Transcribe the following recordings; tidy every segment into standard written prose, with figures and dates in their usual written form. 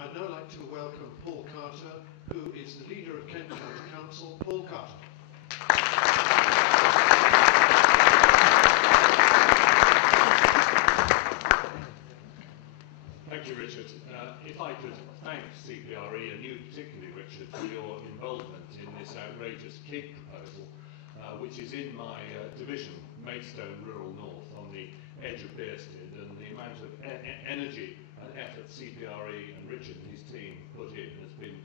I'd now like to welcome Paul Carter, who is the leader of Kent County Council. Paul Carter. Thank you, Richard. If I could thank CPRE and you particularly, Richard, for your involvement in this outrageous KIG proposal, which is in my division, Maidstone Rural North, on the edge of Bearsted, and the amount of energy and effort CPRE and Richard and his team put in has been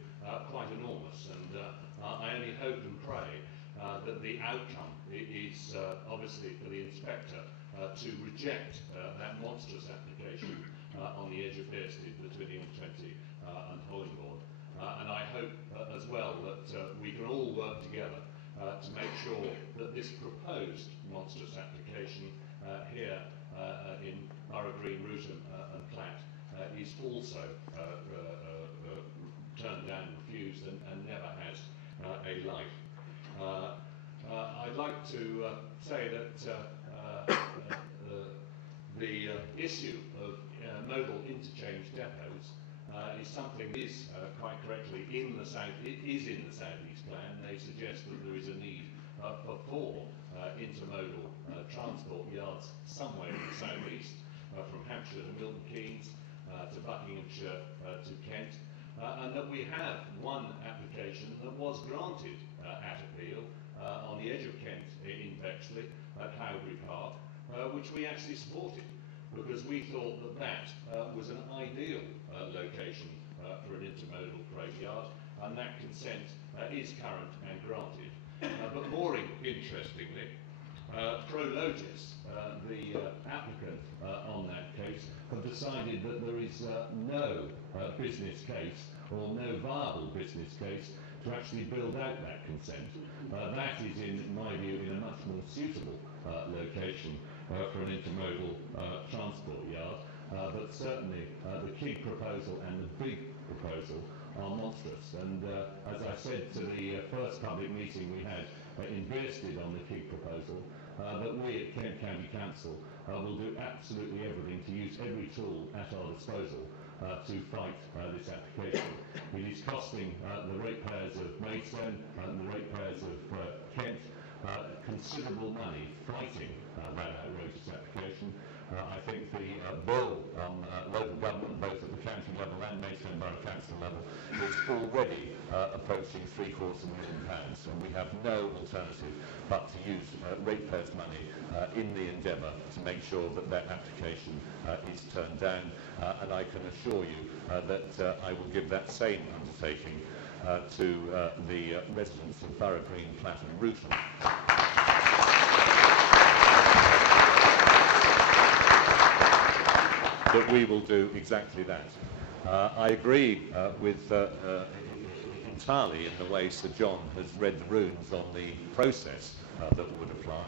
quite enormous, and I only hope and pray that the outcome is obviously for the inspector to reject that monstrous application on the edge of Bearsted between M20 and Hollingbourne. And I hope as well that we can all work together to make sure that this proposed monstrous application here in Borough Green, Wrotham and Platt is also turned down, refused and never has a life. I'd like to say that the issue of modal interchange depots is something that is quite correctly in the Southeast Plan. They suggest that there is a need for 4 intermodal transport yards somewhere in the southeast, from Hampshire to Milton Keynes, to Buckinghamshire to Kent, and that we have one application that was granted at appeal on the edge of Kent in Bexley at Howbury Park, which we actually supported, because we thought that that was an ideal location for an intermodal freight yard, and that consent is current and granted. But more interestingly, Prologis, the applicant on that case, have decided that there is no business case or no viable business case to actually build out that consent. That is, in my view, in a much more suitable location for an intermodal transport yard, but certainly the KIG proposal and the BIG proposal are monstrous. And as I said to the first public meeting we had in Bearsted on the KIG proposal, that we at Kent County Council will do absolutely everything to use every tool at our disposal to fight this application. It is costing the ratepayers of Maidstone and the ratepayers of Kent considerable money fighting that outrageous application. I think the bill on local government, both at the county level and Maidstone Borough Council level, is already approaching £750,000, and we have no alternative but to use ratepayers' money in the endeavour to make sure that that application is turned down, and I can assure you that I will give that same undertaking to the residents of Borough Green, Platt and Wrotham. That we will do exactly that. I agree with entirely in the way Sir John has read the runes on the process that would apply.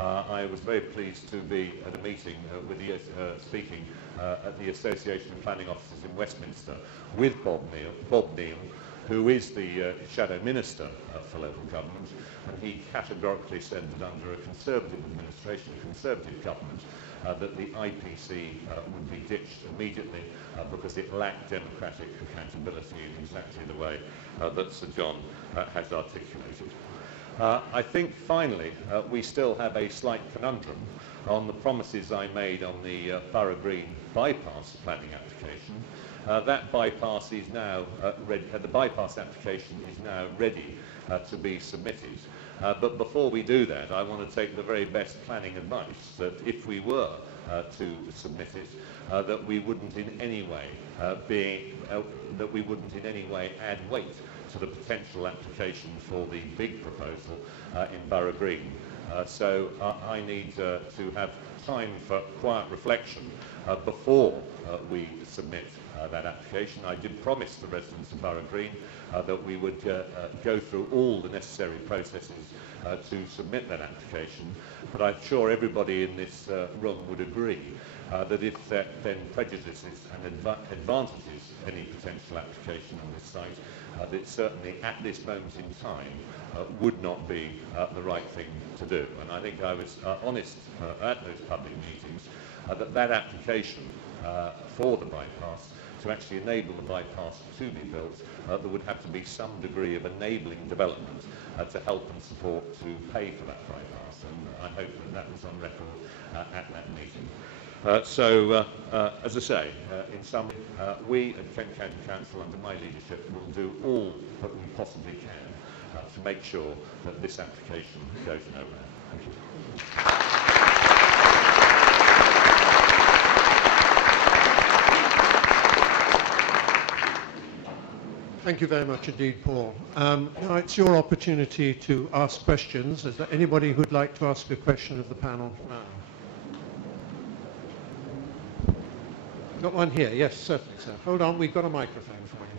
I was very pleased to be at a meeting with the, speaking at the Association of Planning Officers in Westminster with Bob Neal, who is the Shadow Minister for Local Government, and he categorically said that under a Conservative administration, a Conservative government, that the IPC would be ditched immediately because it lacked democratic accountability in exactly the way that Sir John has articulated. I think finally we still have a slight conundrum on the promises I made on the Borough Green bypass planning application. That bypass is now ready. The bypass application is now ready to be submitted. But before we do that, I want to take the very best planning advice that if we were to submit it, that we wouldn't in any way add weight to the potential application for the big proposal in Borough Green. So I need to have time for quiet reflection before we submit that application. I did promise the residents of Borough Green that we would go through all the necessary processes to submit that application, but I'm sure everybody in this room would agree that if that then prejudices and advantages any potential application on this site, that certainly at this moment in time would not be the right thing to do. And I think I was honest at those public meetings that that application for the bypass to actually enable the bypass to be built, there would have to be some degree of enabling development to help and support to pay for that bypass, and I hope that that was on record at that meeting. As I say, in summary, we at Kent County Council under my leadership will do all that we possibly can to make sure that this application goes nowhere. Thank you. Thank you very much indeed, Paul. Now it's your opportunity to ask questions. Is there anybody who'd like to ask a question of the panel now? Got one here, yes, certainly, sir. Hold on, we've got a microphone for you.